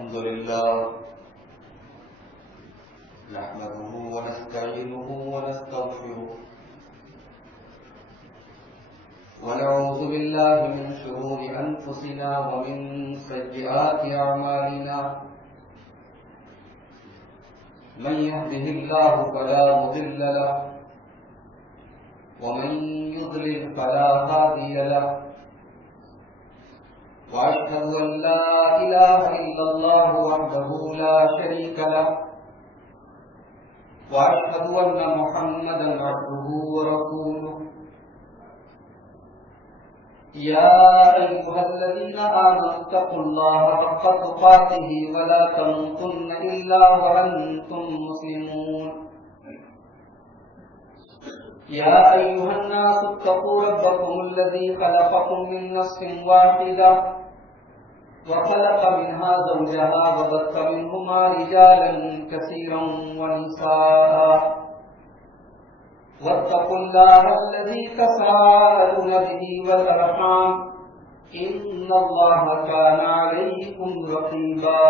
الحمد لله نحمده ونستعينه ونستغفره ونعوذ بالله من شرور أنفسنا ومن سيئات أعمالنا من يهده الله فلا مضل له ومن يضلل فلا هادي له وأشهد أن لا إله إلا الله وحده لا شريك له وأشهد أن محمدا عبده ورسوله يا أيها الذين آمنوا اتقوا الله حق تقاته ولا تموتن إلا وأنتم مسلمون يا أيها الناس اتقوا ربكم الذي خلقكم من نفس واحدة وخلق منها زوجها وبث منهما رجالا كثيرا ونساء واتقوا الله الذي تساءلون به والأرحام إن الله كان عليكم رقيبا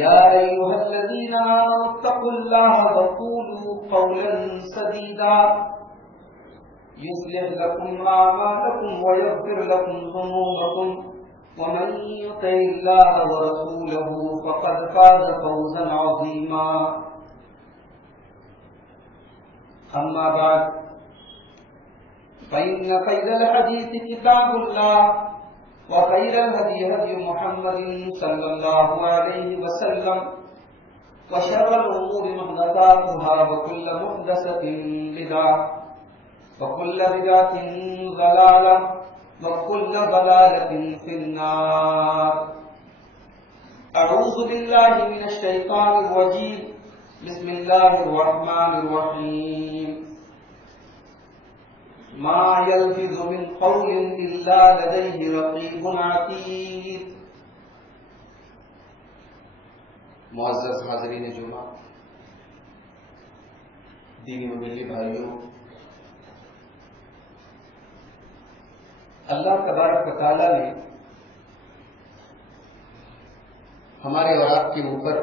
يا أيها الذين آمنوا اتقوا الله وقولوا قولا سديدا يصلح لكم أعمالكم ويغفر لكم ذنوبكم ومن يطع الله ورسوله فقد فاز فوزا عظيما أما بعد فإن خير الحديث كتاب الله وخير الهدي هدي محمد صلى الله عليه وسلم وشر الأمور محدثاتها وكل محدثة بدعة وكل بدعة ضلالة وكل ضلالة في النار. أعوذ بالله من الشيطان الرجيم. بسم الله الرحمن الرحيم. ما يلفظ من قول إلا لديه رقيب عتيد. معزز حاضرین جمعہ، دینی و ملی بھائیوں، اللہ تبارک و تعالی نے ہمارے اور آپ کے اوپر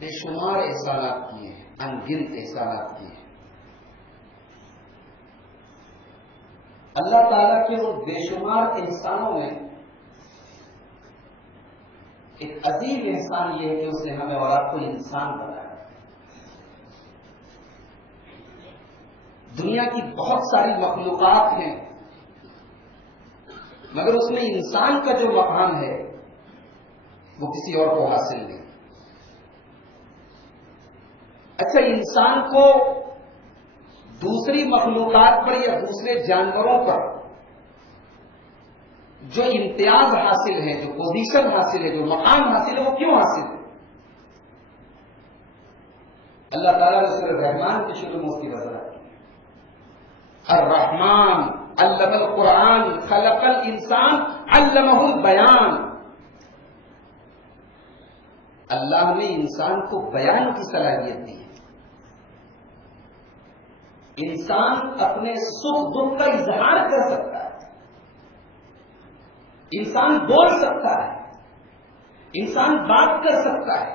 بے شمار احسانات کیے ہیں، انگنت احسانات کیے ہیں۔ اللہ تعالیٰ کے وہ بے شمار احسانوں میں ایک عظیم احسان یہ ہے کہ اس نے ہمیں اور آپ کو انسان بنایا۔ دنیا کی بہت ساری مخلوقات ہیں، مگر اس میں انسان کا جو مقام ہے وہ کسی اور کو حاصل نہیں۔ اچھا، انسان کو دوسری مخلوقات پر یا دوسرے جانوروں پر جو امتیاز حاصل ہے، جو پوزیشن حاصل ہے، جو مقام حاصل ہے، وہ کیوں حاصل ہے؟ اللہ تعالیٰ نے سورہ رحمان کے شروع میں اس کی وضاحت کی۔ الرحمن علم القرآن خلق الانسان علمہ البیان۔ اللہ نے انسان کو بیان کی صلاحیت دی ہے۔ انسان اپنے سکھ دکھ کا اظہار کر سکتا ہے، انسان بول سکتا ہے، انسان بات کر سکتا ہے۔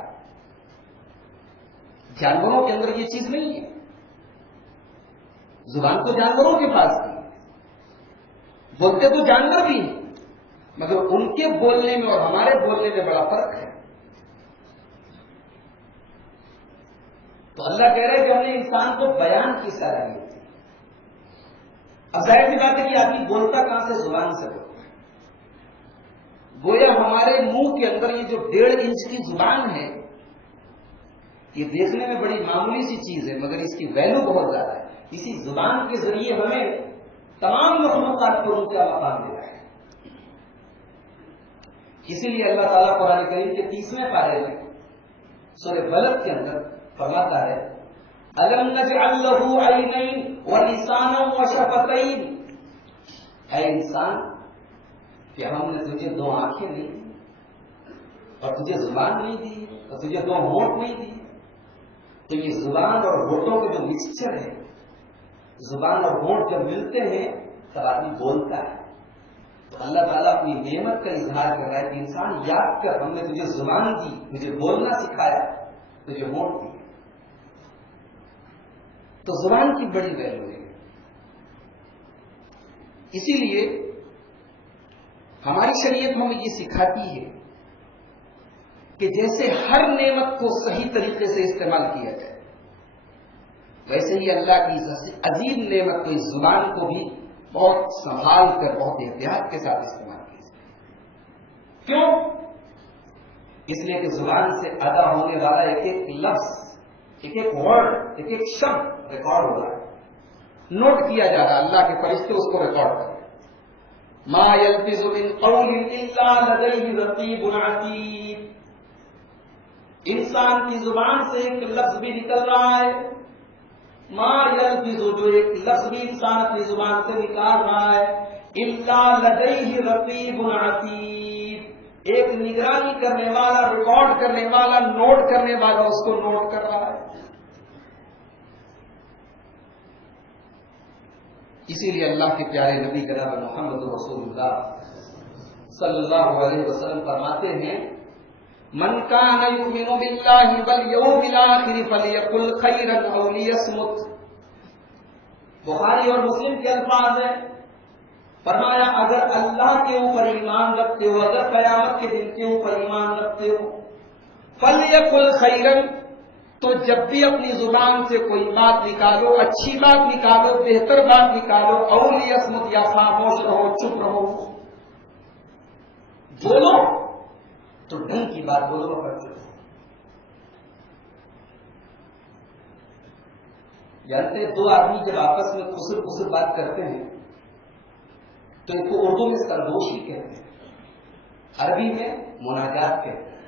جانوروں کے اندر یہ چیز نہیں ہے۔ زبان تو جانوروں کے پاس بھی، بولتے تو جانور بھی ہیں، مگر ان کے بولنے میں اور ہمارے بولنے میں بڑا فرق ہے۔ تو اللہ کہہ رہے ہیں کہ ہم نے انسان کو بیان کی صلاحیت دی۔ اب ظاہر سی بات ہے کہ آدمی بولتا کہاں سے؟ زبان سے بولتا ہے۔ گویا ہمارے منہ کے اندر یہ جو 1.5 انچ کی زبان ہے، یہ دیکھنے میں بڑی معمولی سی چیز ہے، مگر اس کی ویلیو بہت زیادہ ہے۔ اسی زبان کے ذریعے ہمیں تمام مخلوقات کو ان کا مقام دینا ہے۔ اسی لیے اللہ تعالیٰ قرآن کریم کے 30ویں پارے میں سورہ بلد کے اندر فرماتا ہے، أَلَمْ نَجْعَلْ لَهُ عَيْنَيْنِ وَلِسَانًا وَشَفَتَيْنِ۔ اے انسان، کہ ہم نے تجھے 2 آنکھیں نہیں دی، اور تجھے زبان نہیں دی، اور تجھے 2 ہونٹ نہیں دی۔ تو یہ زبان اور ہونٹوں کا جو مکسچر ہے، زبان اور ہونٹ جب ملتے ہیں تب آدمی بولتا ہے۔ تو اللہ تعالیٰ اپنی نعمت کا اظہار کر رہا ہے کہ انسان یاد کر، ہم نے تجھے زبان دی، تجھے بولنا سکھایا، تجھے ووٹ دی. تو زبان کی بڑی ویلیو ہے. اسی لیے ہماری شریعت ہمیں یہ سکھاتی ہے کہ جیسے ہر نعمت کو صحیح طریقے سے استعمال کیا جائے، ویسے ہی اللہ کی عظیم نعمت کو، اس زبان کو بھی بہت سنبھال کر، بہت احتیاط کے ساتھ استعمال کیا جائے. کیوں؟ اس لیے کہ زبان سے ادا ہونے والا ایک ایک لفظ، ایک ایک ورڈ، ایک ایک شبد ریکارڈ ہو رہا ہے، نوٹ کیا جا رہا ہے. اللہ کے فرشتے اس کو ریکارڈ کریں. ما یلفظ من قول الا لدیہ رقیب عتید. انسان کی زبان سے ایک لفظ بھی نکل رہا ہے، ما یلفظ، جو ایک لفظ بھی انسان اپنی زبان سے نکال رہا ہے، الا لدیہ رقیب عتید، ایک نگرانی کرنے والا، ریکارڈ کرنے والا، نوٹ کرنے والا اس کو نوٹ کر رہا ہے. اسی لیے اللہ کے پیارے نبی جناب محمد رسول اللہ صلی اللہ علیہ وسلم فرماتے ہیں، من کان یؤمن باللہ والیوم الآخر فلیقل خیرا او لیصمت. بخاری اور مسلم کے الفاظ ہیں. فرمایا اگر اللہ کے اوپر ایمان رکھتے ہو، اگر قیامت کے دن کے اوپر ایمان رکھتے ہو، فلیقل خیرا، تو جب بھی اپنی زبان سے کوئی بات نکالو، اچھی بات نکالو، بہتر بات نکالو، او لیصمت، یا خاموش رہو، چپ رہو. بولو تو ڈھنگ کی بات بولو. جانتے دو آدمی جب آپس میں خسر خسر بات کرتے ہیں تو ان کو اردو میں سرگوشی کہتے ہیں، عربی میں مناجات کہتے ہیں،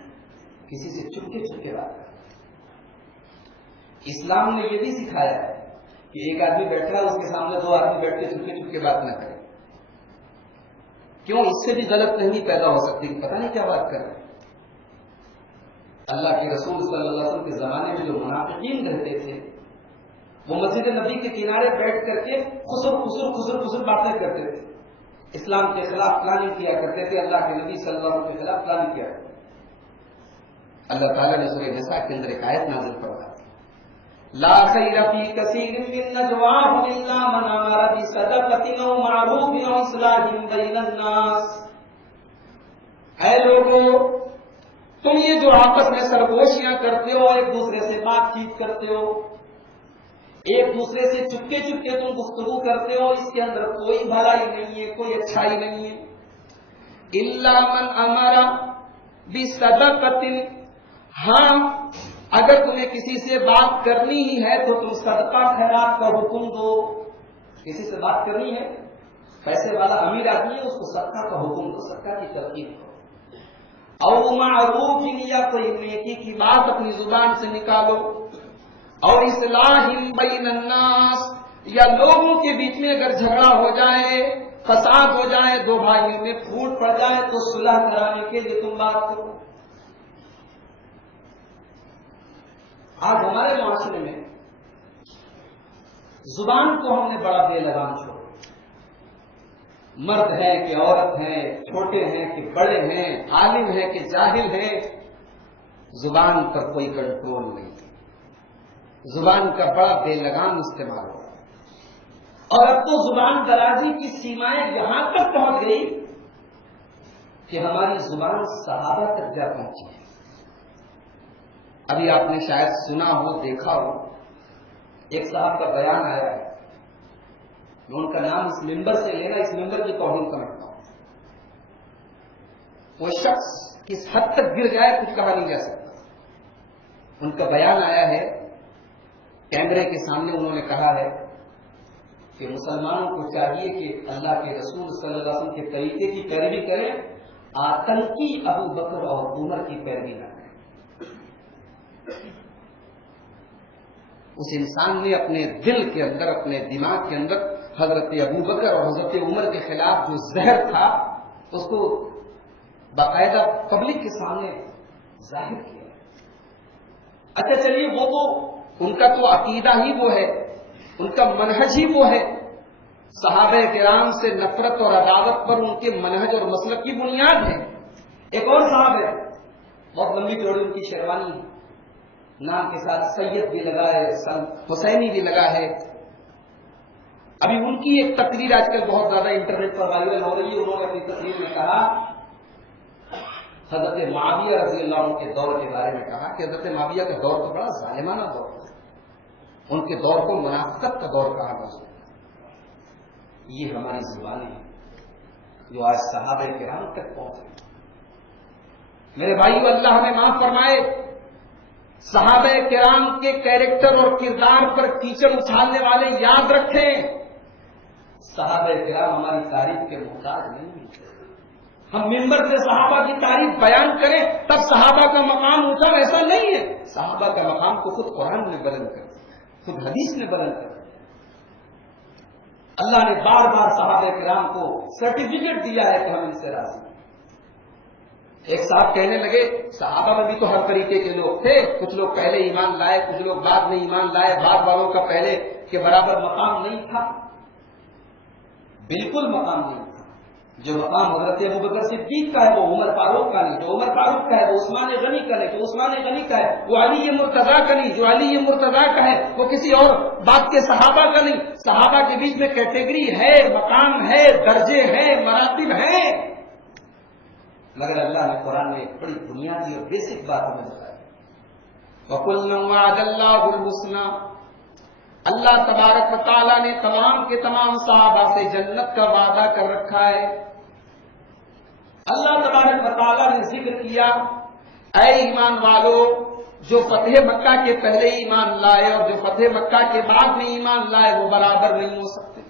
کسی سے چپکے چپکے بات کرتے ہیں. اسلام نے یہ بھی سکھایا ہے کہ ایک آدمی بیٹھا ہے، اس کے سامنے دو آدمی بیٹھ کے چپکے چپکے بات نہ کریں. کیوں؟ اس سے بھی غلط فہمی پیدا ہو سکتی ہے، پتہ نہیں کیا بات کر رہے ہیں. اللہ کے رسول صلی اللہ علیہ وسلم کے زمانے میں جو منافقین رہتے تھے، وہ مسجد نبی کے کنارے بیٹھ کر کے خسر خسر خسر خسر باتیں کرتے تھے. اسلام کے خلاف پلاننگ کیا کرتے تھے، اللہ کے نبی صلی اللہ علیہ وسلم کے خلاف پلاننگ کیا کرتے تھے. اللہ تعالیٰ نے سورہ نساء کے اندر ایک آیت نازل فرمائی، لا خیر فی کثیر من نجواہم الا من امر بصدقۃ او معروف او اصلاح بین الناس. اے لوگوں، تم یہ جو آپس میں سرگوشیاں کرتے ہو، ایک دوسرے سے بات چیت کرتے ہو، ایک دوسرے سے چپکے چپکے تم گفتگو کرتے ہو، اس کے اندر کوئی بھلائی نہیں ہے، کوئی اچھائی نہیں ہے. الا من امر بصدقۃ، ہاں اگر تمہیں کسی سے بات کرنی ہی ہے تو تم صدقہ خیرات کا حکم دو. کسی سے بات کرنی ہے، پیسے والا امیر آدمی ہے، اس کو صدقہ کا حکم دو، صدقہ کی ترغیب دو. او معروف، یا کوئی نیکی کی بات اپنی زبان سے نکالو. اور اصلاح بین الناس، یا لوگوں کے بیچ میں اگر جھگڑا ہو جائے، فساد ہو جائے، دو بھائیوں میں پھوٹ پڑ جائے تو صلح کرانے کے لیے تم بات کرو. آج ہمارے معاشرے میں زبان کو ہم نے بڑا بے لگام چھوڑا. مرد ہیں کہ عورت ہیں، چھوٹے ہیں کہ بڑے ہیں، عالم ہیں کہ جاہل ہیں، زبان پر کوئی کنٹرول نہیں. زبان کا بڑا بے لگام استعمال ہو رہا ہے. اور اب تو زبان درازی کی سیمائیں یہاں تک پہنچ گئی کہ ہماری زبان صحابہ تک جا پہنچی ہے. ابھی آپ نے شاید سنا ہو، دیکھا ہو، ایک صاحب کا بیان آیا ہے. میں ان کا نام اس ممبر سے لینا، اس ممبر کی توہین سمجھتا ہوں. وہ شخص کس حد تک گر جائے کچھ کہا نہیں جا سکتا. ان کا بیان آیا ہے، کیمرے کے سامنے انہوں نے کہا ہے کہ مسلمانوں کو چاہیے کہ اللہ کے رسول صلی اللہ علیہ وسلم کے طریقے کی پیروی کریں، آتنکی ابو بکر اور عمر کی پیروی نہ کریں. اس انسان نے اپنے دل کے اندر، اپنے دماغ کے اندر حضرت ابو بکر اور حضرت عمر کے خلاف جو زہر تھا اس کو باقاعدہ پبلک کے سامنے ظاہر کیا. اچھا چلیے، وہ تو ان کا تو عقیدہ ہی وہ ہے، ان کا منہج ہی وہ ہے. صحابہ کرام سے نفرت اور عداوت پر ان کے منہج اور مسلک کی بنیاد ہے. ایک اور صاحب ہے، بہت لمبی چوڑی ان کی شیروانی ہے، نام کے ساتھ سید بھی لگا ہے، حسینی بھی لگا ہے. ابھی ان کی ایک تقریر آج کل بہت زیادہ انٹرنیٹ پر وائرل ہو رہی ہے. انہوں نے اپنی تقریر میں کہا، حضرت معاویہ رضی اللہ عنہ کے دور کے بارے میں کہا کہ حضرت معاویہ کا دور تو بڑا ظالمانہ دور تھا، ان کے دور کو منافقت کا دور کہا جا سکتا ہے. یہ ہماری زبانیں ہیں جو آج صحابہ کرام تک پہنچ گئی. میرے بھائیو، اللہ ہمیں معاف فرمائے. صحابہ کرام کے کیریکٹر اور کردار پر کیچڑ اچھالنے والے یاد رکھیں، صحابہ کرام ہماری تعریف کے محتاج نہیں ہیں. ہم ممبر سے صحابہ کی تعریف بیان کریں تب صحابہ کا مقام اونچا، ایسا نہیں ہے. صحابہ کا مقام کو خود قرآن نے بلند کر دیا، خود حدیث نے بلند کر دیا. اللہ نے بار بار صحابہ کرام کو سرٹیفکیٹ دیا ہے کہ ہم ان سے راضی ہیں. ایک صاحب کہنے لگے صحابہ میں بھی تو ہر طریقے کے لوگ تھے، کچھ لوگ پہلے ایمان لائے، کچھ لوگ بعد میں ایمان لائے، بعد والوں کا پہلے کے برابر مقام نہیں تھا. بالکل مقام نہیں تھا. جو مقام حضرت ابوبکر صدیق کا ہے وہ عمر فاروق کا نہیں، جو عمر فاروق کا ہے وہ عثمان غنی کا نہیں، جو عثمان غنی کا ہے وہ علی مرتضیٰ کا نہیں، جو علی مرتضیٰ کا ہے وہ کسی اور بات کے صحابہ کا نہیں. صحابہ کے بیچ میں کیٹیگری ہے، مقام ہے، درجے ہیں، مراتب ہیں. مگر اللہ نے قرآن میں ایک بڑی بنیادی اور بیسک بات ہمیں بتائی، وَكُلًّا وَعَدَ اللَّهُ الْحُسْنَىٰ. اللہ تبارک و تعالیٰ نے تمام کے تمام صحابہ سے جنت کا وعدہ کر رکھا ہے. اللہ تبارک و تعالیٰ نے ذکر کیا، اے ایمان والو، جو فتح مکہ کے پہلے ایمان لائے اور جو فتح مکہ کے بعد میں ایمان لائے وہ برابر نہیں ہو سکتے.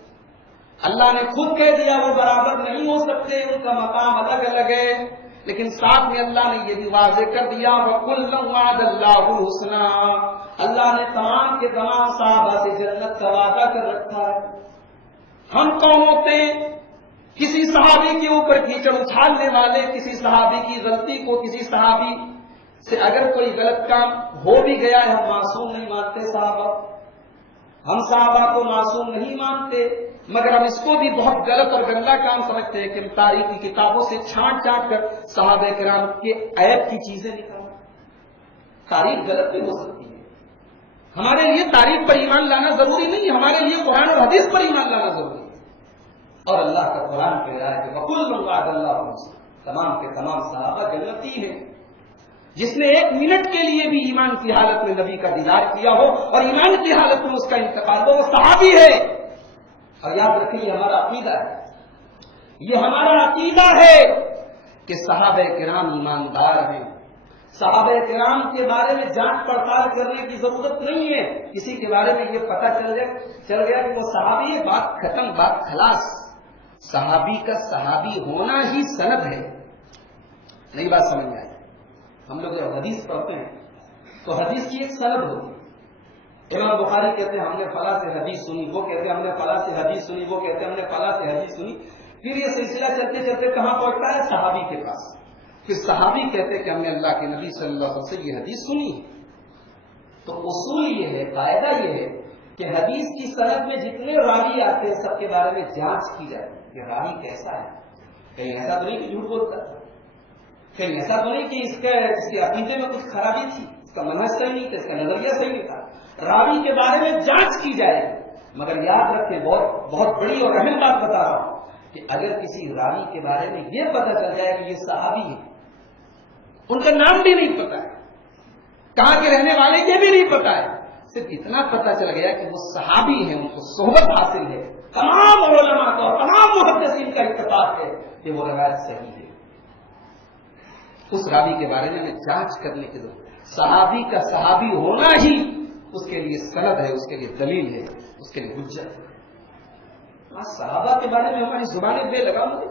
اللہ نے خود کہہ دیا وہ برابر نہیں ہو سکتے، ان کا مقام الگ الگ ہے. لیکن ساتھ میں اللہ نے یہ بھی واضح کر دیا، وَكُلًّا وَعَدَ اللَّهُ الْحُسْنَىٰ. اللہ نے تمام کے تمام صحابہ سے جنت کا وعدہ کر رکھا ہے. ہم کون ہوتے ہیں؟ کسی صحابی کے اوپر کیچڑ اچھالنے والے، کسی صحابی کی غلطی کو، کسی صحابی سے اگر کوئی غلط کام ہو بھی گیا ہے، ہم معصوم نہیں مانتے صحابہ، ہم صحابہ کو معصوم نہیں مانتے، مگر ہم اس کو بھی بہت غلط اور گندا کام سمجھتے ہیں کہ ہم تاریخی کتابوں سے چھانٹ چھانٹ کر صحابہ کرام کے عیب کی چیزیں نکالیں. تاریخ غلط بھی ہو سکتی ہے. ہمارے لیے تاریخ پر ایمان لانا ضروری نہیں ہے، ہمارے لیے قرآن اور حدیث پر ایمان لانا ضروری ہے. اور اللہ کا قرآن کہہ رہا ہے کہ وَكُلًّا وَعَدَ اللَّهُ الْحُسْنَىٰ. تمام کے تمام صحابہ جنتی ہیں. جس نے ایک منٹ کے لیے بھی ایمان کی حالت میں نبی کا دیدار کیا ہو اور ایمان کی حالت میں اس کا انتقال ہو، وہ صحابی ہے. اور یاد رکھیں یہ ہمارا عقیدہ ہے، یہ ہمارا عقیدہ ہے کہ صحابہ کرام ایماندار ہیں. صحابہ کرام کے بارے میں جانچ پڑتال کرنے کی ضرورت نہیں ہے. کسی کے بارے میں یہ پتہ چل گیا کہ وہ صحابی ہے، بات ختم، بات خلاص. صحابی کا صحابی ہونا ہی سند ہے. نئی بات سمجھ میں آئی؟ ہم لوگ جب حدیث پڑھتے ہیں تو حدیث کی ایک سند ہوتی ہے. امام بخاری کہتے ہیں ہم نے فلاں سے حدیث سنی، وہ کہتے ہیں ہم نے فلاں سے حدیث سنی، وہ کہتے ہیں ہم نے فلاں سے حدیث سنی. پھر یہ سلسلہ چلتے چلتے کہاں پہنچتا ہے؟ صحابی کے پاس. پھر صحابی کہتے ہیں کہ ہم نے اللہ کے نبی صلی اللہ علیہ وسلم سے یہ حدیث سنی. تو اصول یہ ہے، قاعدہ یہ ہے کہ حدیث کی سند میں جتنے راوی آتے ہیں سب کے بارے میں جانچ کی جائے کہ راوی کیسا ہے. کہیں ایسا تو نہیں کہ جھوٹ بولتا، کہیں ایسا تو نہیں کہ اس کے عقیدے میں کچھ خرابی تھی، اس کا منہج صحیح نہیں تھا، اس کا نظریہ صحیح نہیں تھا. راوی کے بارے میں جانچ کی جائے. مگر یاد رکھیں، بہت بڑی اور اہم بات بتا رہا ہوں کہ اگر کسی راوی کے بارے میں یہ پتہ چل جائے کہ یہ صحابی ہے، ان کا نام بھی نہیں پتا ہے، کہاں کے رہنے والے یہ بھی نہیں پتا ہے، صرف اتنا پتا چل گیا کہ وہ صحابی ہیں، ان کو صحبت حاصل ہے، تمام علماء کا اور تمام محدثین کا اتفاق ہے کہ وہ روایت صحیح ہے، اس راوی کے بارے میں ہمیں جانچ کرنے کی ضرورت ہے. صحابی کا صحابی ہونا ہی اس کے لیے سند ہے، اس کے لیے دلیل ہے، اس کے لیے حجت ہے. صحابہ کے بارے میں ہماری زبانیں بے لگام ہوئی.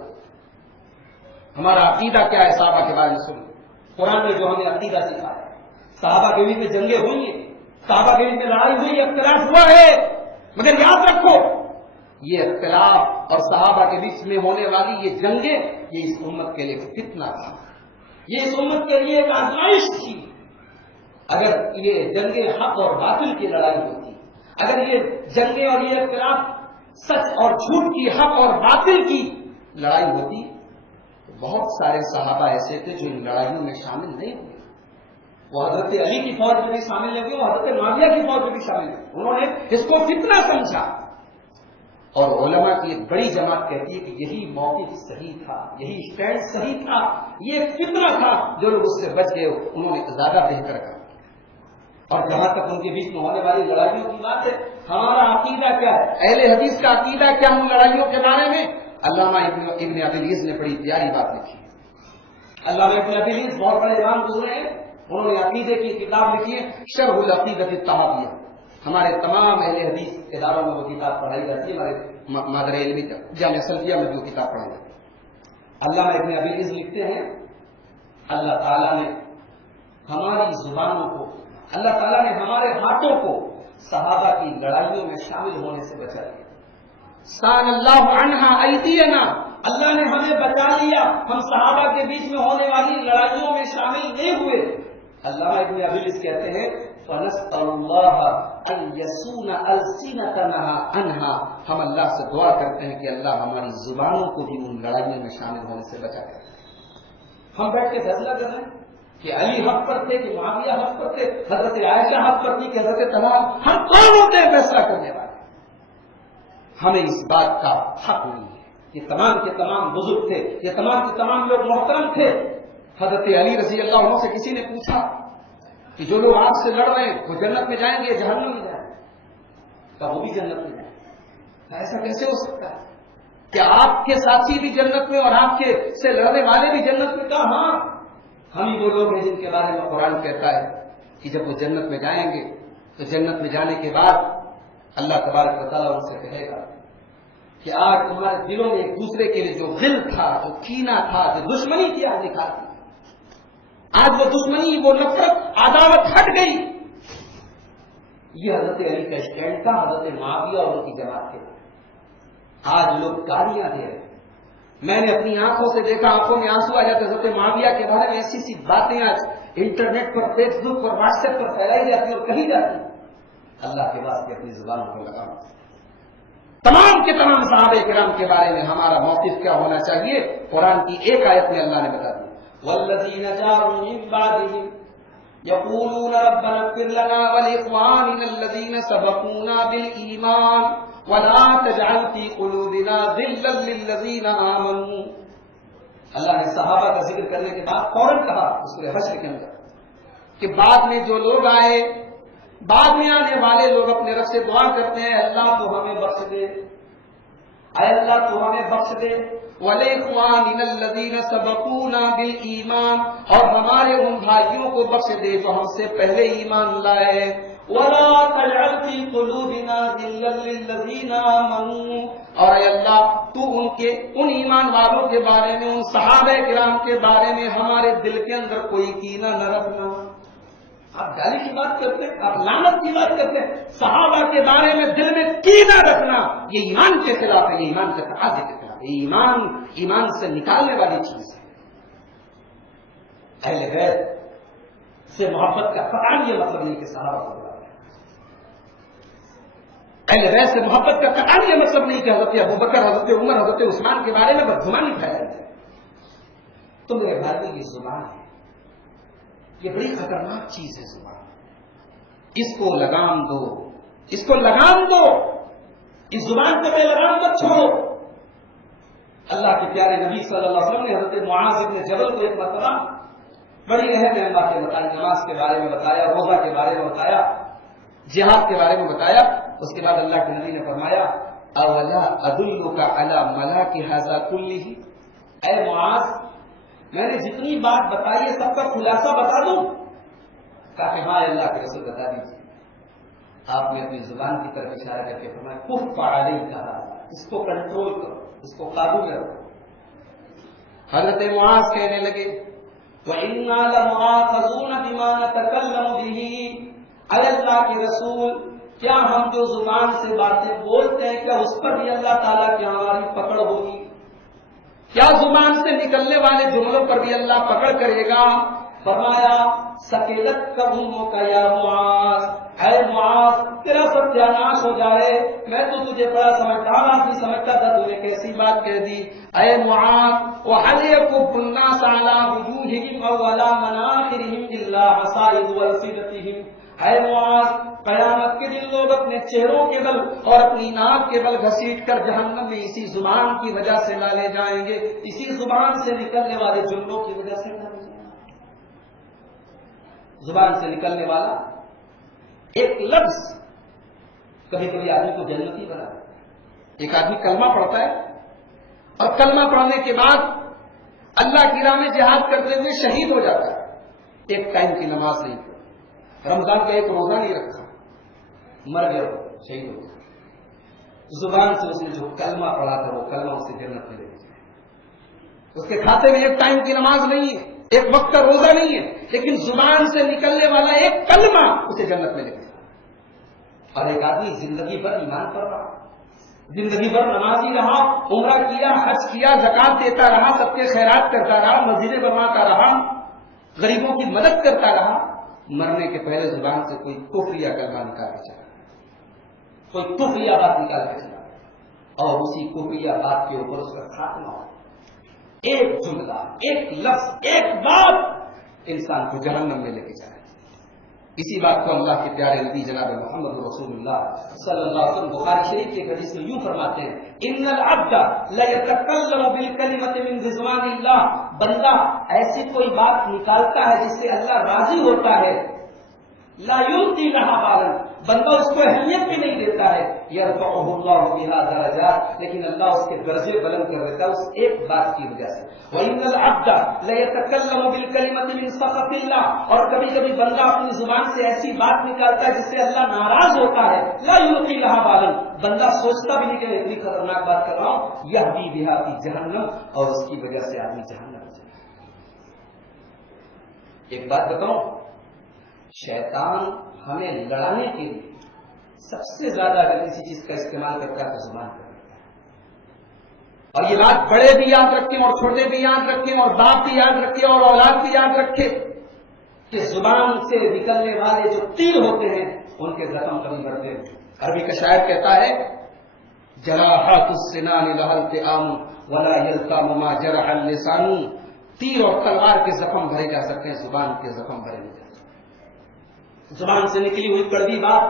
ہمارا عقیدہ کیا ہے صحابہ کے بارے میں؟ سنو، قرآن نے جو ہمیں عقیدہ سکھایا ہے. صحابہ کے بیچ میں جنگیں ہوئی ہیں، صحابہ کے بیچ میں لڑائی ہوئی، اختلاف ہوا ہے، مگر یاد رکھو یہ اختلاف اور صحابہ کے بیچ میں ہونے والی یہ جنگیں، یہ اس امت کے لیے فتنہ تھا، یہ اس امت کے لیے ایک آزمائش تھی. اگر یہ جنگیں حق اور باطل کی لڑائی ہوتی، اگر یہ جنگیں اور یہ اختلاف سچ اور جھوٹ کی، حق اور باطل کی لڑائی ہوتی تو بہت سارے صحابہ ایسے تھے جو ان لڑائیوں میں شامل نہیں ہوئے. وہ حضرت علی کی فوج میں بھی شامل نہیں ہوئے، وہ حضرت معاویہ کی فوج میں بھی شامل ہوئے. انہوں نے اس کو فتنہ سمجھا. اور علماء کی ایک بڑی جماعت کہتی ہے کہ یہی موقف صحیح تھا، یہی اسٹینڈ صحیح تھا، یہ فتنہ تھا. جو لوگ اس سے بچ گئے انہوں نے زیادہ بہتر کہا. اور جہاں تک ان کے بیچ میں ہونے والی لڑائیوں کی بات ہے، ہمارا عقیدہ کیا ہے، اہل حدیث کا عقیدہ کیا ان لڑائیوں کے بارے میں؟ علامہ ابن ابی العز نے بڑی پیاری بات لکھی. علامہ ابن ابی العز بہت بڑے امام گزرے ہیں، انہوں نے عقیدے کی کتاب لکھی ہے شرح العقیدۃ الطحاویہ. ہمارے تمام اہل حدیث اداروں میں وہ کتاب پڑھائی جاتی ہے، ہمارے مادر علمی جامعہ سلفیہ میں جو کتاب پڑھائی جاتی ہے. علامہ ابن ابی العز لکھتے ہیں اللہ تعالیٰ نے ہماری زبانوں کو، اللہ تعالیٰ نے ہمارے ہاتھوں کو صحابہ کی لڑائیوں میں شامل ہونے سے بچا لیا. سان اللہ عنہا ایدینا، اللہ نے ہمیں بچا لیا، ہم صحابہ کے بیچ میں ہونے والی لڑائیوں میں شامل نہیں ہوئے. علامہ ابن ابی العز کہتے ہیں فنسأل اللہ ان یصون السنتنا عنہا، ہم اللہ سے دعا کرتے ہیں کہ اللہ ہماری زبانوں کو بھی ان لڑائیوں میں شامل ہونے سے بچا کرے. ہم بیٹھ کے فیصلہ کر رہے ہیں کہ علی حق پر تھے کہ معاویہ حق پر تھے، حضرت عائشہ حق پر تھی کہ حضرت تمام، ہم کون ہوتے ہیں فیصلہ کرنے والے؟ ہمیں اس بات کا حق نہیں ہے. یہ تمام کے تمام بزرگ تھے، یہ تمام کے تمام لوگ محترم تھے. حضرت علی رضی اللہ عنہ سے کسی نے پوچھا کہ جو لوگ آپ سے لڑ رہے ہیں وہ جنت میں جائیں گے یا جہنم میں جائیں گے؟ کہا وہ بھی جنت میں جائیں گے. ایسا کیسے ہو سکتا ہے کہ آپ کے ساتھی بھی جنت میں اور آپ کے سے لڑنے والے بھی جنت میں؟ کہا ہاں، ہم ہی وہ لوگ ہیں جن کے بارے میں قرآن کہتا ہے کہ جب وہ جنت میں جائیں گے تو جنت میں جانے کے بعد اللہ تبارک و تعالیٰ ان سے کہے گا کہ آج تمہارے دلوں میں ایک دوسرے کے لیے جو غل تھا، جو کینہ تھا، جو دشمنی تھی، آج نکال دی. آج وہ دشمنی، وہ نفرت، عداوت ہٹ گئی. یہ حضرت علی کا اسٹینڈ تھا، حضرت معاویہ اور ان کی جماعت کے. آج لوگ گالیاں دے رہے ہیں. میں نے اپنی آنکھوں سے دیکھا، آنکھوں میں آنسو آ جاتے. حضرت معاویہ کے بارے میں ایسی سی باتیں آج انٹرنیٹ پر، فیس بک پر، واٹس ایپ پر پھیلائی جاتی اور کہی جاتی. اللہ کے واسطے اپنی زبانوں کو لگانا. تمام کے تمام صحابہ کرام کے بارے میں ہمارا موقف کیا ہونا چاہیے؟ قرآن کی ایک آیت میں اللہ نے بتا دی والذین جاءوا من بعدهم یقولون ربنا اغفر لنا ولإخواننا الذین سبقونا بالایمان ولا تجعل في قلوبنا غلا للذین آمنوا. اللہ نے صحابہ کا ذکر کرنے کے بعد فوراً کہا سورہ حشر کے اندر کہ بعد میں جو لوگ آئے، بعد میں آنے والے لوگ اپنے رب سے دعا کرتے ہیں اللہ تو ہمیں بخش دے، اے اللہ تو ہمیں بخش دے. وَلِإِخْوَانِنَا الَّذِينَ سَبَقُونَا بِالْإِيمَانِ، اور ہمارے ان بھائیوں کو بخش دے جو ہم سے پہلے ایمان لائے. وَلَا تَجْعَلْ فِي قُلُوبِنَا غِلًّا لِّلَّذِينَ آمَنُوا، اور اے اللہ تو ان ایمان والوں کے بارے میں، ان صحابہ کرام کے بارے میں ہمارے دل کے اندر کوئی کینہ نہ رکھنا. آپ گالی کی بات کرتے ہیں، آپ لعنت کی بات کرتے ہیں، صحابہ کے بارے میں دل میں کینہ رکھنا یہ ایمان کے خلاف ہے، یہ ایمان کے تقاضے کے خلاف ہے، یہ ایمان سے نکالنے والی چیز ہے. اہل بیت سے محبت کا قطعاً یہ مطلب نہیں کہ صحابہ کو برا ہے. اہل بیت سے محبت کا قطعاً یہ مطلب نہیں کہ حضرت ابوبکر، حضرت عمر، حضرت عثمان کے بارے میں بدگمانی پھیلائی جائے. تو میرے بھائی یہ زبان ہے، یہ بڑی خطرناک چیز ہے. زبان اس کو لگام دو، اس کو لگام دو، اس زبان کو بے لگام مت چھوڑو. اللہ کے پیارے نبی صلی اللہ علیہ وسلم نے حضرت معاذ بن جبل کو ایک مرتبہ بڑی اہم باتیں بتائی، نماز کے بارے میں بتایا، روزہ کے بارے میں بتایا، جہاد کے بارے میں بتایا. اس کے بعد اللہ کے نبی نے فرمایا اولا ادلک علی ملاک ھذا کلہ، اے معاذ میں نے جتنی بات بتائی ہے سب کا خلاصہ بتا دوں؟ کہا کہ ہاں اللہ کے رسول بتا دیجیے. آپ نے اپنی زبان کی طرف اشارہ کر کے فرمایا کف علیک، اس کو کنٹرول کرو، اس کو قابو میں رکھو. حضرت معاذ کہنے لگے وَإِنَّا لَمُؤَاخَذُونَ بِمَا نَتَكَلَّمُ بِهِ، اے اللہ کے رسول کیا ہم جو زبان سے باتیں بولتے ہیں کیا اس پر بھی اللہ تعالیٰ کی ہماری پکڑ ہوگی؟ کیا زبان سے نکلنے والے جملوں پر بھی اللہ پکڑ کرے گا؟ فرمایا سکیلت کا امو کا یا معاذ، اے معاذ تیرا ستیہ ناش ہو جائے، میں تو تجھے بڑا سمجھدار آدمی سمجھتا تھا، تو نے کیسی بات کہہ دی۔ اے معاذ وَهَلْ يَكُبُّ النَّاسَ عَلَىٰ وُجُوهِهِمْ أَوْ عَلَىٰ مَنَاخِرِهِمْ إِلَّا حَصَائِدُ أَلْسِنَتِهِمْ، اے معاذ قیامت کے دن لوگ اپنے چہروں کے بل اور اپنی ناک کے بل گھسیٹ کر جہنم میں اسی زبان کی وجہ سے ڈالے جائیں گے، اسی زبان سے نکلنے والے جملوں کی وجہ سے ڈالے جائیں گے۔ زبان سے نکلنے والا ایک لفظ کبھی کبھی آدمی کو جنتی بنا۔ ایک آدمی کلمہ پڑھتا ہے اور کلمہ پڑھنے کے بعد اللہ کی راہ میں جہاد کرتے ہوئے شہید ہو جاتا ہے، ایک ٹائم کی نماز نہیں پڑھی، رمضان کا ایک روزہ نہیں رکھا، مر گیا، شہید ہو گیا۔ زبان سے اس نے جو کلمہ پڑھا تھا وہ کلمہ اسے جنت میں لے گیا۔ اس کے کھاتے میں ایک ٹائم کی نماز نہیں ہے، ایک وقت کا روزہ نہیں ہے، لیکن زبان سے نکلنے والا ایک کلمہ اسے جنت میں لے گیا۔ اور ایک آدمی زندگی بھر ایمان پر رہا، زندگی بھر نمازی رہا، عمرہ کیا، حج کیا، زکات دیتا رہا، سب کے خیرات کرتا رہا، مسجدیں بنواتا رہا، غریبوں کی مدد کرتا رہا، مرنے کے پہلے زبان سے کوئی کفریہ کلمہ نکال کے چلا، کوئی کفریہ بات نکال کے چلا، اور اسی کفریہ بات کے اوپر اس کا خاتمہ ہو۔ ایک جملہ، ایک لفظ، ایک بات انسان کو جہنم میں لے کے جائے۔ اسی بات کو اللہ کے پیارے نبی جناب محمد رسول اللہ صلی اللہ علیہ وسلم بخاری شریف کی حدیث میں یوں فرماتے ہیں، ان العبد لیتکلم بالکلمۃ من رضوان اللہ، بندہ ایسی کوئی بات نکالتا ہے جس سے اللہ راضی ہوتا ہے، لا یلقی لها بالا، بندہ اس کو اہمیت بھی نہیں دیتا ہے، یرفعہ اللہ بها درجات، لیکن اللہ اس کے درجے بلند کر دیتا ہے اس ایک بات کی وجہ سے۔ وَإِنَّ الْعَبْدَ لَيَتَكَلَّمُ بِالْكَلِمَةِ مِنْ سَخَطِ اللَّهِ، اور کبھی کبھی بندہ اپنی زبان سے ایسی بات نکالتا ہے جس سے اللہ ناراض ہوتا ہے، لا یلقی لها بالا، بندہ سوچتا بھی نہیں کہ میں اتنی خطرناک بات کر رہا ہوں، یہدی بها فی جہنم، اور اس کی وجہ سے آدمی جہنم میں جائے۔ ایک بات بتاؤں، شیطان ہمیں لڑانے کے لیے سب سے زیادہ اگر کسی چیز کا استعمال کرتا ہے تو زبان کرتا ہے۔ اور یہ بات بڑے بھی یاد رکھیں اور چھوٹے بھی یاد رکھیں اور باپ بھی یاد رکھیں اور اولاد بھی یاد رکھیں کہ زبان سے نکلنے والے جو تیر ہوتے ہیں ان کے زخم کبھی بڑھتے ہیں۔ عربی کا شاعر کہتا ہے، جراحات السنان لها التئام ولا يلتام ما جرح اللسان، تیر اور تلوار کے زخم بھرے جا سکتے ہیں، زبان کے زخم بھرے نہیں جا سکتے۔ زبان سے نکلی ہوئی کڑوی بات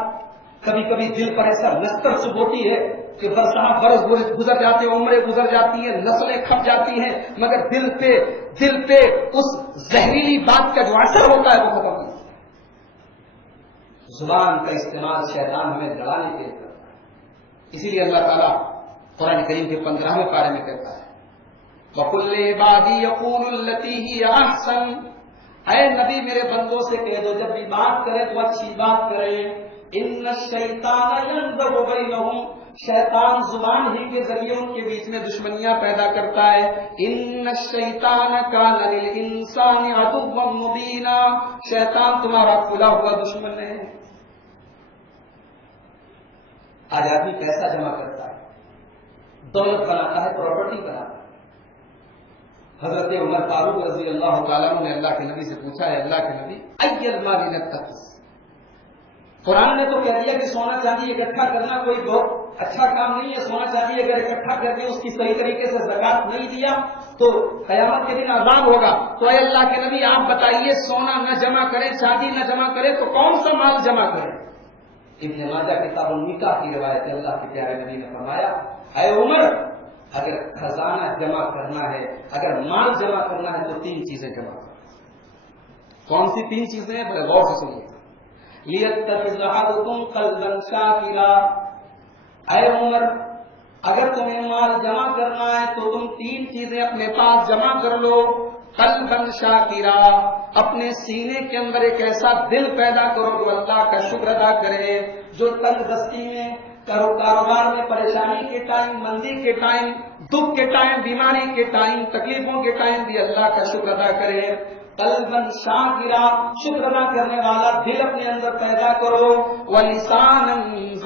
کبھی کبھی دل پر ایسا نستر چبھوتی ہے کہ برسہ برس گزر جاتے ہیں، عمریں گزر جاتی ہیں، نسلیں کھپ جاتی ہیں، مگر دل پہ اس زہریلی بات کا جو اثر ہوتا ہے وہ ختم نہیں۔ زبان کا استعمال شیطان ہمیں لڑانے کے لیے کرتا ہے، اسی لیے اللہ تعالیٰ قرآن کریم کے 15ویں پارے میں کہتا ہے، وَقُلْ لِعِبَادِي يَقُولُوا الَّتِي هِيَ أَحْسَنُ، اے نبی میرے بندوں سے کہہ دو جب بھی بات کرے تو اچھی بات کرے، ان الشیطان ينزغ بینہم، شیطان زبان ہی کے ذریعے ان کے بیچ میں دشمنیاں پیدا کرتا ہے، ان الشیطان کان للانسان عدوا مبینا، شیطان تمہارا کھلا ہوا دشمن ہے۔ آج آدمی پیسہ جمع کرتا ہے، دولت بناتا ہے، پراپرٹی بناتا ہے۔ حضرت عمر فاروق رضی اللہ تعالیٰ عنہ نے اللہ کے نبی سے پوچھا ہے، اللہ کے نبی ای المال نتخذ، قرآن نے تو کہہ دیا کہ سونا چاندی اکٹھا کرنا کوئی بہت اچھا کام نہیں ہے، سونا چاندی اگر اکٹھا کر کے اس کی صحیح طریقے سے زکات نہیں دیا تو قیامت کے دن عذاب ہوگا، تو اے اللہ کے نبی آپ بتائیے سونا نہ جمع کرے، چاندی نہ جمع کرے تو کون سا مال جمع کرے؟ ابن ماجہ کتاب النکاح کی روایت ہے، اللہ کے پیارے نبی نے فرمایا، اے عمر اگر خزانہ جمع کرنا ہے، اگر مال جمع کرنا ہے تو 3 چیزیں جمع کرنا۔ کون سی 3 چیزیں ہیں؟ بڑے غور سے سنیے۔ لیتخذ احدکم قلبا شاکرا، اے عمر اگر تمہیں مال جمع کرنا ہے تو تم 3 چیزیں اپنے پاس جمع کر لو۔ قلبا شاکرا، اپنے سینے کے اندر ایک ایسا دل پیدا کرو جو اللہ کا شکر ادا کرے، جو تنگ دستی میں، کاروبار میں، پریشانی کے ٹائم، مندی کے ٹائم، دکھ کے ٹائم، بیماری کے ٹائم، تکلیفوں کے ٹائم بھی اللہ کا شکر ادا کرے۔ قلبا شاکرا، شکر ادا کرنے والا دل اپنے اندر پیدا کرو۔ ولسانا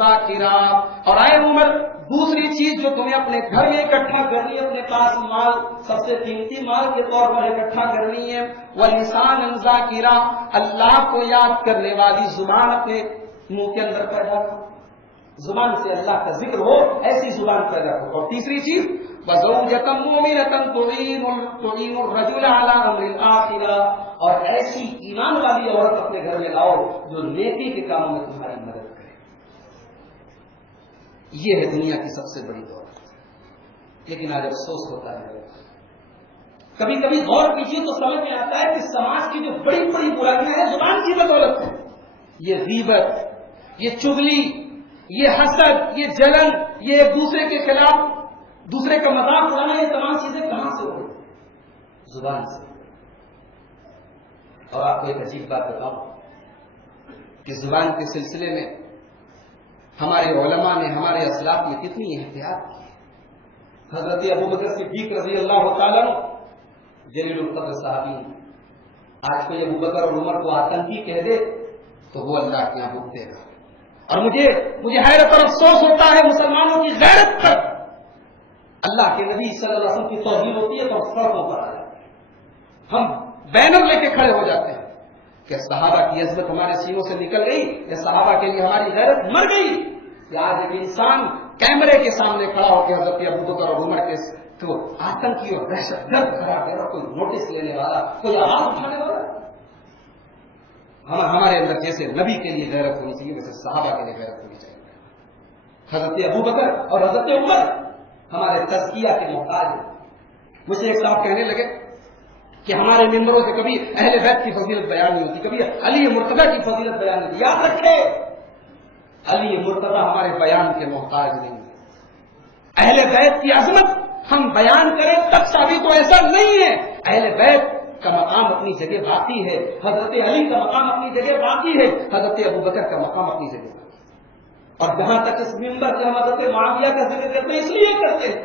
ذاکرا، اور اے عمر دوسری چیز جو تمہیں اپنے گھر میں اکٹھا کرنی ہے، اپنے پاس مال سب سے قیمتی مال کے طور پر اکٹھا کرنی ہے، وَلِسَانًا ذَاکِرًا، اللہ کو یاد کرنے والی زبان اپنے منہ کے اندر پیدا کرو، زبان سے اللہ کا ذکر ہو، ایسی زبان پیدا کرو۔ اور تیسری چیز وَزَوْجَةً مُؤْمِنَةً تُعِینُ الرَّجُلَ عَلَىٰ أَمْرِ الْآخِرَةِ، اور ایسی ایمان والی عورت اپنے گھر میں لاؤ جو نیکی کے کاموں میں تمہاری مدد کرے۔ یہ ہے دنیا کی سب سے بڑی دولت، لیکن آج افسوس ہوتا ہے، کبھی کبھی غور کیجیے تو سمجھ میں آتا ہے کہ سماج کی جو بڑی بڑی برائیاں ہیں زبان کی بدولت ہے، یہ غیبت، یہ چغلی، یہ حسد، یہ جلن، یہ ایک دوسرے کے خلاف دوسرے کا مذاق اڑانا، یہ تمام چیزیں کہاں سے ہوئی؟ زبان سے۔ اور آپ کو ایک عجیب بات بتاؤں کہ زبان کے سلسلے میں ہمارے علماء نے، ہمارے اسلاف نے کتنی احتیاط کی ہے۔ حضرت ابوبکر صدیق رضی اللہ تعالیٰ جلیل القدر صحابی، آج کوئی ابوبکر اور عمر کو آتنکی کہہ دے تو وہ اللہ کے یہاں رک دے گا۔ اور مجھے حیرت اور افسوس ہوتا ہے مسلمانوں کی غیرت پر، اللہ کے نبی صلی اللہ علیہ وسلم کی توہین ہوتی ہے تو سڑکوں پر آ جاتے ہیں، ہم بینر لے کے کھڑے ہو جاتے ہیں کہ صحابہ کی عظمت ہمارے سینوں سے نکل گئی، یا صحابہ کے لیے ہماری غیرت مر گئی۔ کہ آج ایک انسان کیمرے کے سامنے کھڑا ہو کے حضرت ابوبکر اور عمر کے تو آتنکی اور دہشت گرد کھڑا کر کوئی نوٹس لینے والا، کوئی آواز اٹھانے والا، ہمارے اندر جیسے نبی کے لیے غیرت ہونی چاہیے ویسے صحابہ کے لیے غیرت ہونی چاہیے۔ حضرت ابوبکر اور حضرت عمر ہمارے تزکیہ کے محتاج ہیں۔ مجھے ایک صاحب کہنے لگے کہ ہمارے ممبروں سے کبھی اہل بیت کی فضیلت بیان نہیں ہوتی، کبھی علی مرتضیٰ کی فضیلت بیان نہیں ہوتی۔ یاد رکھے، علی مرتضیٰ ہمارے بیان کے محتاج نہیں ہے۔ اہل بیت کی عظمت ہم بیان کریں تب ثابت تو ایسا نہیں ہے۔ اہل بیت کا مقام اپنی جگہ باقی ہے، حضرت علی کا مقام اپنی جگہ باقی ہے، حضرت ابوبکر کا مقام اپنی جگہ باقی ہے۔ اور جہاں تک اس ممبر سے ہم حضرت معاویہ کا ذکر کرتے ہیں اس لیے کرتے ہیں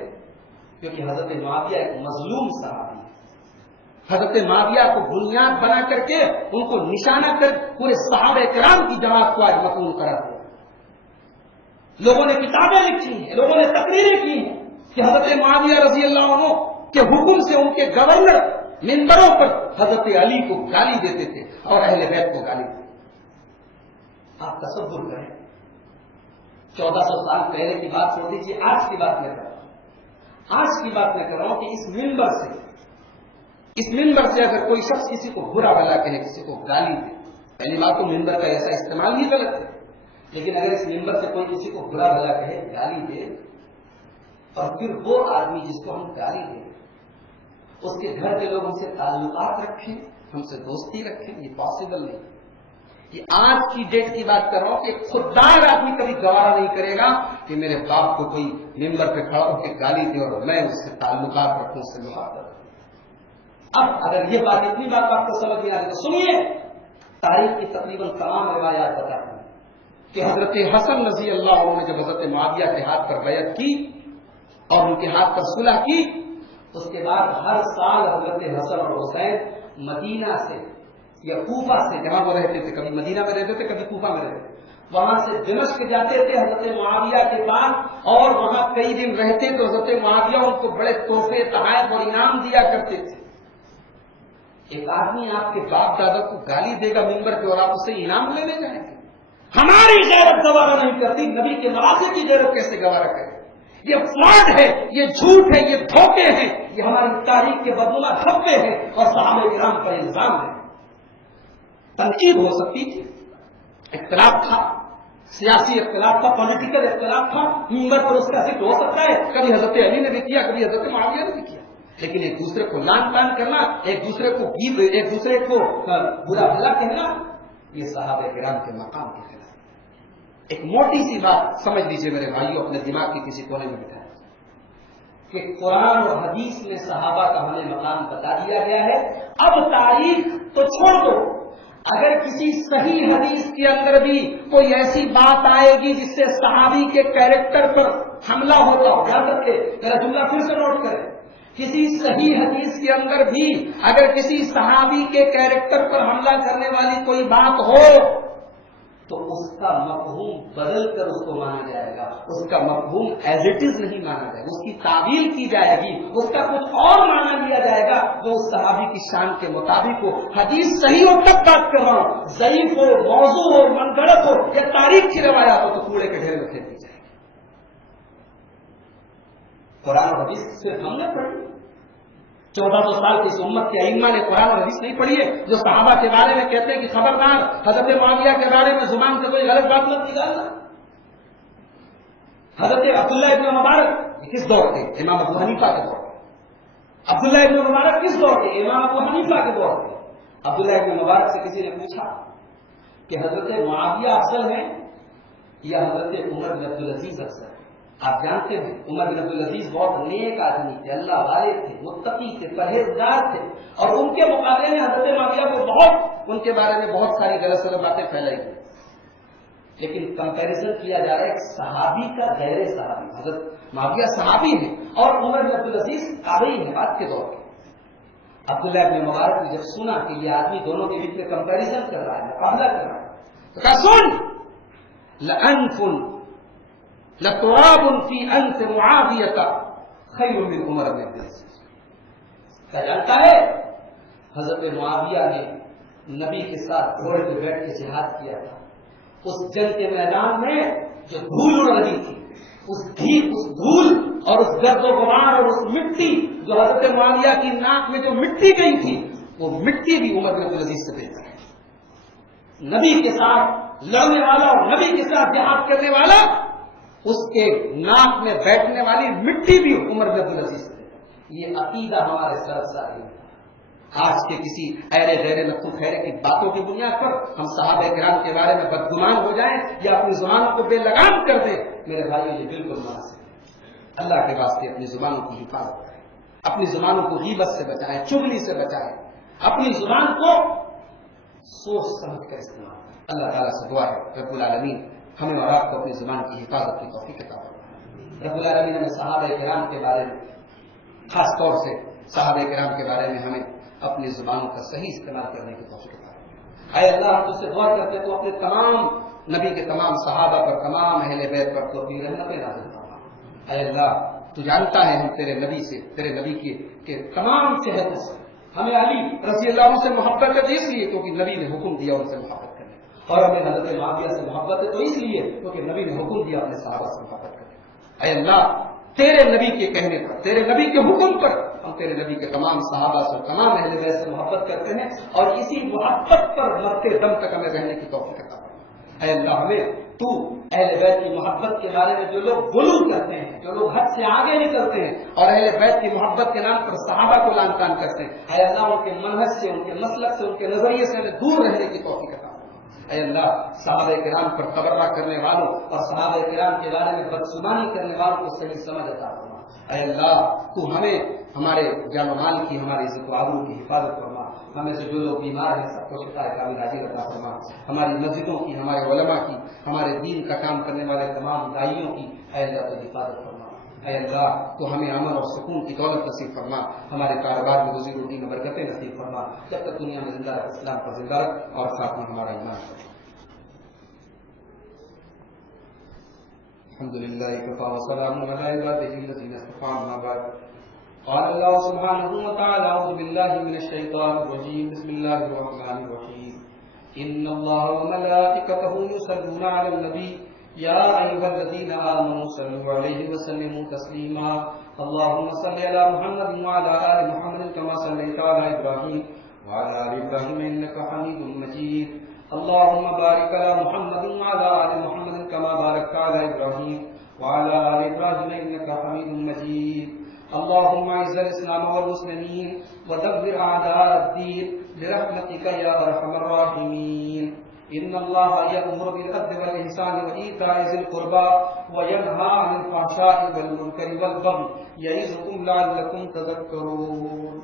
کیونکہ حضرت معاویہ ایک مظلوم صحابی ہے۔ حضرت معاویہ کو بنیاد بنا کر کے ان کو نشانہ کر پورے صحابہ کرام کی جماعت کو آج مقبول کرا دیا۔ لوگوں نے کتابیں لکھی ہیں، لوگوں نے تقریریں کی ہیں کہ حضرت معاویہ رضی اللہ عنہ کے حکم سے ان کے گورنر منبروں پر حضرت علی کو گالی دیتے تھے اور اہل بیت کو گالی دیتے تھے۔ آپ تصور کریں، 1400 سال پہلے کی بات چھوڑ دیجیے، آج کی بات میں کر رہا ہوں، آج کی بات میں کر رہا ہوں کہ اس منبر سے اگر کوئی شخص کسی کو برا بھلا کہے، کسی کو گالی دے، پہلی بات تو منبر کا ایسا استعمال ہی غلط ہے، لیکن اگر اس منبر سے کوئی کسی کو برا بھلا کہے، گالی دے، اور پھر وہ آدمی جس کو ہم گالی دیں اس کے گھر کے لوگ ہم سے تعلقات رکھیں، ہم سے دوستی رکھیں، یہ پاسبل نہیں۔ یہ آج کی ڈیٹ کی بات کر رہا ہوں کہ ایک خوددار آدمی کبھی گوارا نہیں کرے گا کہ میرے باپ کو کوئی ممبر پہ کھڑا ہو کے گالی دے اور میں اس سے تعلقات رکھوں، اس سے محبت رکھوں۔ اب اگر یہ بات اتنی بات آپ کو سمجھ میں آ رہی تو سنیے، تاریخ کی تقریباً تمام روایات بتاتی ہیں کہ حضرت حسن رضی اللہ عنہ نے جب حضرت معاویہ کے ہاتھ پر بیعت کی اور ان کے ہاتھ پر صلح کی، اس کے بعد ہر سال حضرت حسن اور حسین مدینہ سے یا کوفہ سے، جہاں وہ رہتے تھے، کبھی مدینہ میں رہتے تھے، کبھی کوفہ میں رہتے تھے، وہاں سے دمشق جاتے تھے حضرت معاویہ کے پاس، اور وہاں کئی دن رہتے تو حضرت معاویہ ان کو بڑے تحفے، تحائف اور انعام دیا کرتے تھے۔ ایک آدمی آپ کے باپ دادا کو گالی دے گا ممبر پہ اور آپ اسے انعام لینے جائیں گے؟ ہماری غیرت گوارا نہیں کرتی، نبی کے مراسم کی غیرت کیسے گوارا کرے؟ یہ فراڈ ہے، یہ جھوٹ ہے، یہ دھوکے ہیں، یہ ہماری تاریخ کے بدنما دھبے ہیں اور صحابہ کرام پر الزام ہے۔ تنقید ہو سکتی تھی، اختلاف تھا، سیاسی اختلاف تھا، پولیٹیکل اختلاف تھا، ممبر پر اس کا ذکر ہو سکتا ہے، کبھی حضرت علی نے بھی کیا، کبھی حضرت معاویہ نے بھی کیا، لیکن ایک دوسرے کو لان تان کرنا، ایک دوسرے کو برا بھلا کہنا، یہ صحابہ کرام کے مقام کے خلاف۔ ایک موٹی سی بات سمجھ لیجئے میرے بھائیوں، اپنے دماغ کے کسی کونے میں بٹھائیں کہ قرآن اور حدیث میں صحابہ کا ہمیں مقام بتا دیا گیا ہے۔ اب تاریخ تو چھوڑ دو، اگر کسی صحیح حدیث کے اندر بھی کوئی ایسی بات آئے گی جس سے صحابی کے کیریکٹر پر حملہ ہوتا ہو، یاد رکھے، میرا جملہ پھر سے نوٹ کریں، کسی صحیح حدیث کے اندر بھی اگر کسی صحابی کے کیریکٹر پر حملہ کرنے والی کوئی بات ہو تو اس کا مفہوم بدل کر اس کو مانا جائے گا، اس کا مفہوم ایز اٹ از نہیں مانا جائے گا، اس کی تعویل کی جائے گی، اس کا کچھ اور مانا لیا جائے گا جو اس صحابی کی شان کے مطابق ہو۔ حدیث صحیح ہو تب بات کر رہا ہوں، ضعیف ہو، موضوع ہو، من گھڑت ہو یا تاریخ کی روایات ہو تو کوڑے کے ڈھیر میں پھینک دی جائے گی۔ قرآن اور حدیث صرف ہم نے پڑھی، 1400 سال کی اس امت کے ائمہ نے قرآن اور حدیث نہیں پڑھی ہے جو صحابہ کے بارے میں کہتے ہیں کہ خبردار حضرت معاویہ کے بارے میں زبان سے کوئی غلط بات مت نکالنا۔ حضرت عبداللہ ابن مبارک کس دور کے؟ امام ابو حنیفہ کے دور کے۔ عبداللہ ابن مبارک کس دور کے؟ امام ابو حنیفہ کے دور کے۔ عبداللہ ابن مبارک سے کسی نے پوچھا کہ حضرت معاویہ افضل ہے یا حضرت عمر بن عبدالعزیز افضل ہے؟ آپ جانتے ہیں عمر بن عبدالعزیز بہت نیک آدمی تھے، اللہ والے تھے، متقی تھے، پرہیزگار تھے، اور ان کے مقابلے میں حضرت معاویہ کو بہت ان کے بارے میں بہت ساری غلط باتیں پھیلائی گئی، لیکن کمپیریزن کیا جا رہا ہے ایک صحابی کا غیر صحابی۔ حضرت معاویہ صحابی ہیں اور عمر بن عبدالعزیز تابعی ہیں بعد کے دور کے۔ عبداللہ بن مبارک نے جب سنا کہ یہ آدمی دونوں کے بیچ میں کمپیریزن کر رہا ہے، مقابلہ کر رہا ہے، تو کہا سن لأنف لتراب فی انف معاویہ خیر من عمر بن عبدالعزیز۔ کیا جانتا ہے حضرت معاویہ نے نبی کے ساتھ گھوڑے پہ بیٹھ کے جہاد کیا تھا، اس جنگ کے میدان میں جو دھول اڑ رہی تھی، اس دھول اور اس گرد و غبار اور اس مٹی جو حضرت معاویہ کی ناک میں جو مٹی گئی تھی، وہ مٹی بھی عمر بن عبدالعزیز سے بہتر ہے۔ نبی کے ساتھ لڑنے والا اور نبی کے ساتھ جہاد کرنے والا، اس کے ناک میں بیٹھنے والی مٹی بھی عمر بن عبدالعزیز سے بہتر ہے۔ یہ عقیدہ ہمارے سرساری ہے۔ آج کے کسی ایرے غیر لطف خیرے کی باتوں کی بنیاد پر ہم صحابہ کرام کے بارے میں بدگمان ہو جائیں یا اپنی زبانوں کو بے لگام کر دیں، میرے بھائیو یہ بالکل مناسب ہے۔ اللہ کے واسطے اپنی زبانوں کی حفاظت کریں، اپنی زبانوں کو غیبت سے بچائیں، چغلی سے بچائیں، اپنی زبان کو سوچ سمجھ کر استعمال کریں۔ اللہ تعالیٰ سے دعا ہے رب العالمین ہمیں اور آپ کو اپنی زبان کی حفاظت کی توفیق عطا فرمائے۔ رب العالمین ہمیں صحابہ کرام کے بارے میں، خاص طور سے صحابہ کرام کے بارے میں ہمیں اپنی زبانوں کا صحیح استعمال کرنے کی توفیق عطا فرمائے۔ اے اللہ ہم تجھ سے دعا کرتے تو اپنے تمام نبی کے تمام صحابہ پر، تمام اہل بیت پر تو اپنی رحمتیں نازل فرما۔ اے اللہ تو جانتا ہے ہم تیرے نبی سے، تیرے نبی کے تمام چہتوں سے، ہمیں علی رضی اللہ عنہ سے محبت ہے تو اس لیے کیونکہ نبی نے حکم دیا ان سے محبت کرنے، اور ہمیں حضرت معاویہ سے محبت ہے تو اس لیے کیونکہ نبی نے حکم دیا اپنے صحابہ سے محبت کرنے۔ اے اللہ تیرے نبی کے کہنے پر، تیرے نبی کے حکم پر ہم تیرے نبی کے تمام صحابہ سے، تمام اہل بیت سے محبت کرتے ہیں، اور اسی محبت پر مرتے دم تک ہمیں رہنے کی توفیق عطا فرما۔ اے اللہ ہمیں تو اہل بیت کی محبت کے بارے میں جو لوگ غلو کرتے ہیں، جو لوگ حد سے آگے نکلتے ہیں اور اہل بیت کی محبت کے نام پر صحابہ کو لعن طعن کرتے ہیں، اے اللہ ان کے منہج سے، ان کے مسلک سے، ان کے نظریے سے ہمیں دور رہنے کی توفیق عطا فرما۔ اے اللہ صحابہ کرام پر تبرہ کرنے والوں اور صحابہ کرام کے بارے میں بدزبانی کرنے والوں کو صحیح سمجھ عطا فرما۔ اے اللہ تو ہمیں ہمارے جان و مال کی، ہماری عزت و آبرو کی حفاظت فرما۔ ہمیں سے جو لوگ بیمار ہیں سب کو شفا کامل عاجل عطا فرما۔ ہماری مسجدوں کی، ہمارے علماء کی، ہمارے دین کا کام کرنے والے تمام داعیوں کی اے اللہ تو حفاظت فرما۔ اے اللہ تو ہمیں امن اور سکون کی دولت نصیب فرما، ہمارے کاروبار میں روزی روٹی میں برکتیں نصیب فرما، جب تک دنیا میں زندہ رکھ، اسلام پر زندہ رکھ، اور ساتھ میں ہمارا ایمان رکھ۔ الحمد للہ کفا وسلام علی عبادہ الذین اصطفى، اما بعد۔ قال اللہ سبحانہ وتعالی اعوذ باللہ من الشیطان الرجیم، بسم اللہ الرحمن الرحیم، ان اللہ وملائکتہ یصلون علی النبی یا ایھا الذین آمنوا صلوا علیہ وسلموا تسلیما، اللهم صل علی محمد وعلی آل محمد کما صلیت علی ابراہیم وعلی آل ابراہیم انک حمید مجید، اللهم بارک علی محمد وعلی آل محمد كما باركت على إبراهيم وعلى آل إبراهيم إنك حميد مجيد، اللهم أعز الإسلام والمسلمين ودمر أعداء الدين برحمتك يا أرحم الراحمين، إن الله يأمر بالعدل والإحسان وإيتاء ذي القربى وينهى عن الفحشاء والمنكر والبغي يعظكم لعلكم تذكرون۔